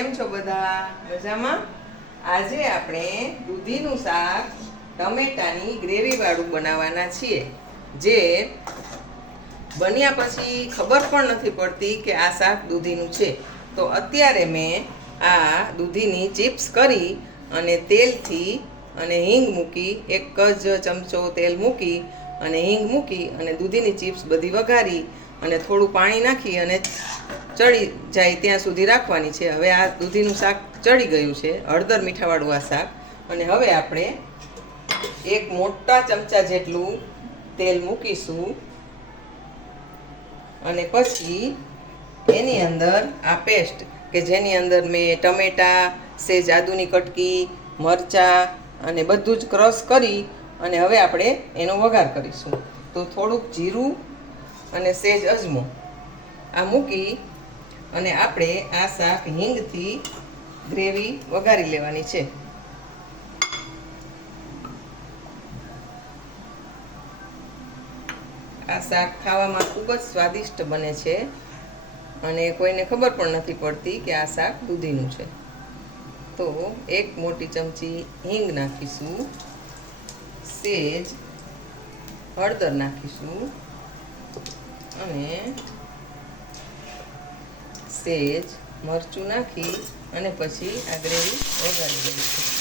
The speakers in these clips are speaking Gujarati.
કેમ છો બધા? મજામાં? આજે આપણે દૂધીનું શાક, ટમેટાની ગ્રેવીવાળું બનાવવાના છીએ, જે બન્યા પછી ખબર પણ નથી પડતી કે આ શાક દૂધીનું છે. તો અત્યારે મેં આ દૂધીની ચિપ્સ કરી અને તેલથી અને હિંગ મૂકી, એક જ ચમચો તેલ મૂકી અને હિંગ મૂકી અને દૂધીની ચિપ્સ બધી વઘારી અને થોડું પાણી નાખી અને ચડી જાય ત્યાં સુધી રાખવાની છે. હવે આ દૂધીનું શાક ચડી ગયું છે, હળદર મીઠાવાળું આ શાક. અને હવે આપણે એક મોટા ચમચા જેટલું તેલ મૂકીશું. અને પછી એની અંદર આ પેસ્ટ, કે જેની અંદર મેં ટમેટા સેજ આદુની કટકી, મરચાં અને બધું જ ક્રશ કરી અને હવે આપણે એનો વઘાર કરીશું. તો થોડુંક જીરું અને સેજ અજમો આ મૂકી અને આપણે આ શાક હિંગથી ગ્રેવી વઘારી લેવાની છે. આ શાક ખાવામાં ખૂબ જ સ્વાદિષ્ટ બને છે અને કોઈને ખબર પણ નથી પડતી કે આ શાક દૂધીનું છે. તો એક મોટી ચમચી હિંગ નાખીશું, સેજ, હળદર નાખીશું અને સેજ મરચું નાખી અને પછી આ ગ્રેવી ઓગાળી દઈશું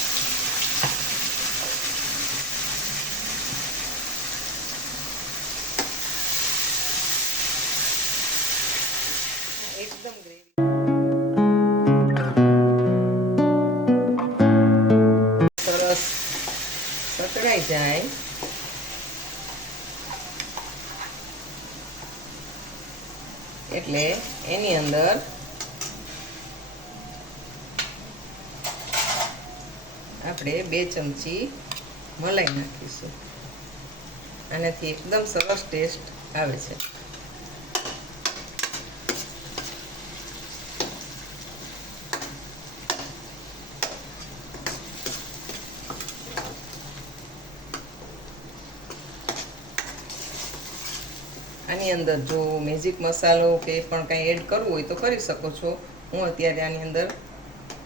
જાય. એટલે એની અંદર આપણે બે ચમચી મલાઈ નાખીશું. આનાથી એકદમ સરસ ટેસ્ટ આવે છે. આની અંદર જો મેજિક મસાલો કે પણ કાંઈ એડ કરવું હોય તો કરી શકો છો. હું અત્યારે આની અંદર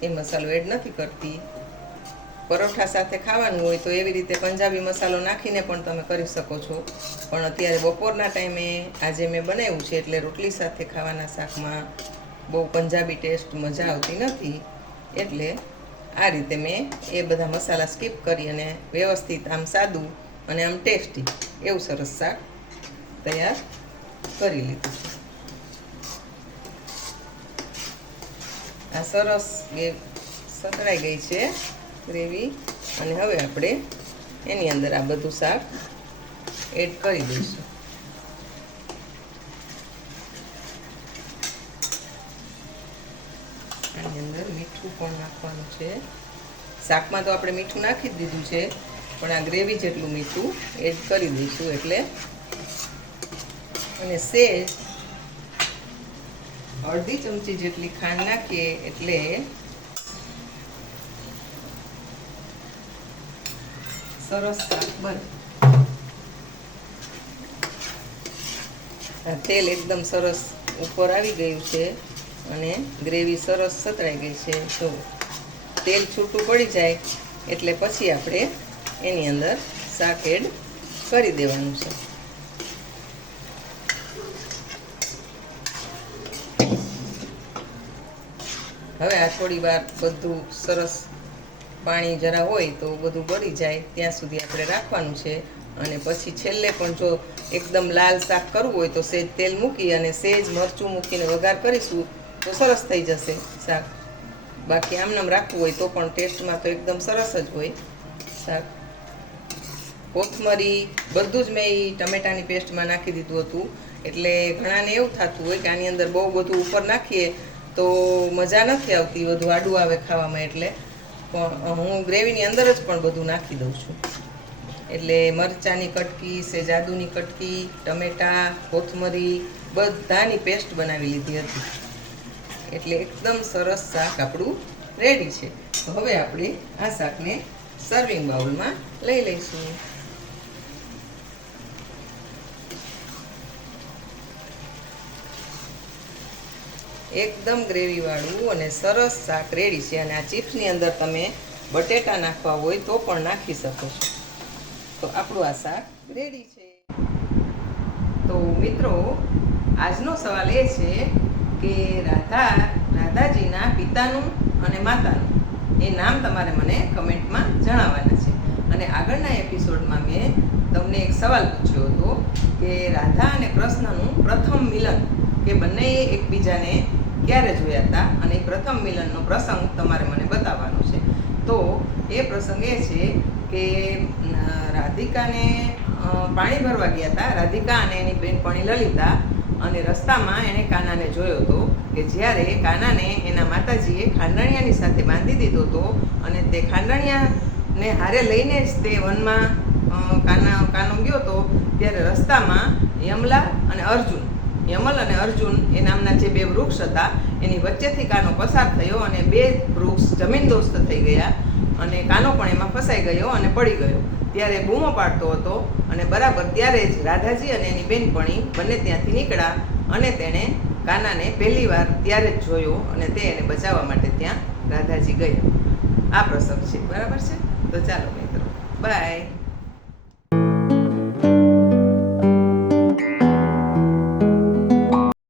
એ મસાલો એડ નથી કરતી. પરોઠા સાથે ખાવાનું હોય તો એવી રીતે પંજાબી મસાલો નાખીને પણ તમે કરી શકો છો. પણ અત્યારે બપોરના ટાઈમે આજે મેં બનાવ્યું છે એટલે રોટલી સાથે ખાવાના શાકમાં બહુ પંજાબી ટેસ્ટ મજા આવતી નથી. એટલે આ રીતે મેં એ બધા મસાલા સ્કીપ કરી અને વ્યવસ્થિત આમ સાદું અને આમ ટેસ્ટી એવું સરસ શાક તૈયાર કરી લીધું આ સરસ એ સતળાઈ ગઈ છે. ગ્રેવી. અને હવે આપણે એની અંદર આ બધું શાક એડ કરી દઈશું. આની અંદર મીઠું પણ નાખવાનું છે. શાકમાં તો આપણે મીઠું નાખી જ દીધું છે, પણ આ ગ્રેવી જેટલું મીઠું એડ કરી દઈશું એટલે. અને સેજ અડધી ચમચી જેટલી ખાંડ નાખીએ એટલે સરસ શાક બને તેલ એકદમ સરસ ઉપર આવી ગયું છે અને ગ્રેવી સરસ સતરાઈ ગઈ છે. જો તેલ છૂટું પડી જાય એટલે પછી આપણે એની અંદર શાક એડ કરી દેવાનું છે. હવે આ થોડી વાર બધું સરસ પાણી જરા હોય તો બધું બળી જાય, ત્યાં સુધી આપણે રાખવાનું છે. અને પછી છેલ્લે પણ જો એકદમ લાલ શાક કરવું હોય તો સેજ તેલ મૂકી અને સેજ મરચું મૂકીને વઘાર કરીશું તો સરસ થઈ જશે શાક. બાકી આમનામ રાખવું હોય તો પણ ટેસ્ટમાં તો એકદમ સરસ જ હોય શાક. કોથમરી, બધું જ મેં એ ટમેટાની પેસ્ટમાં નાખી દીધું હતું. એટલે ઘણાને એવું થતું હોય કે આની અંદર બહુ બધું ઉપર નાખીએ તો મજા નથી આવતી બધું આડું આવે ખાવામાં એટલે. પણ હું ગ્રેવીની અંદર જ પણ બધું નાખી દઉં છું. એટલે મરચાંની કટકી સેજાદુની કટકી, ટમેટા, કોથમરી, બધાની પેસ્ટ બનાવી લીધી હતી. એટલે એકદમ સરસ શાક આપણું રેડી છે. હવે આપણે આ શાકને સર્વિંગ બાઉલમાં લઈ લઈશું. એકદમ ગ્રેવીવાળું અને સરસ શાક રેડી છે. અને આ ચિપ્સની અંદર તમે બટેટા નાખવા હોય તો પણ નાખી શકો છો. તો આપણું આ શાક રેડી છે. તો મિત્રો, આજનો સવાલ એ છે કે રાધા, રાધાજીના પિતાનું અને માતાનું, એ નામ તમારે મને કમેન્ટમાં જણાવવાના છે. અને આગળના એપિસોડમાં મેં તમને એક સવાલ પૂછ્યો હતો કે રાધા અને કૃષ્ણનું પ્રથમ મિલન કે બંનેએ એકબીજાને ક્યારે જોયા હતા અને પ્રથમ મિલનનો પ્રસંગ તમારે મને બતાવવાનો છે. તો એ પ્રસંગ એ છે કે રાધિકાને પાણી ભરવા ગયા હતા. રાધિકા અને એની બહેનપણી લલિતા અને રસ્તામાં એણે કાનાને જોયો હતો કે જ્યારે કાનાને એના માતાજીએ ખાંડણિયાની સાથે બાંધી દીધો હતો અને તે ખાંડણિયાને હારે લઈને જ તે વનમાં કાના, કાનો ગયો હતો, ત્યારે રસ્તામાં યમલા અને અર્જુન યમલ અને અર્જુન એ નામના જે બે વૃક્ષ હતા, એની વચ્ચેથી કાનો પસાર થયો અને બે વૃક્ષ જમીન દોસ્ત થઈ ગયા અને કાનો પણ એમાં ફસાઈ ગયો અને પડી ગયો. ત્યારે બૂમો પાડતો હતો અને બરાબર ત્યારે જ રાધાજી અને એની બેનપણી બંને ત્યાંથી નીકળ્યા અને તેણે કાનાને પહેલી વાર ત્યારે જ જોયો અને તે એને બચાવવા માટે ત્યાં રાધાજી ગયા. આ પ્રસંગ છે. બરાબર છે? તો ચાલો મિત્રો, બાય.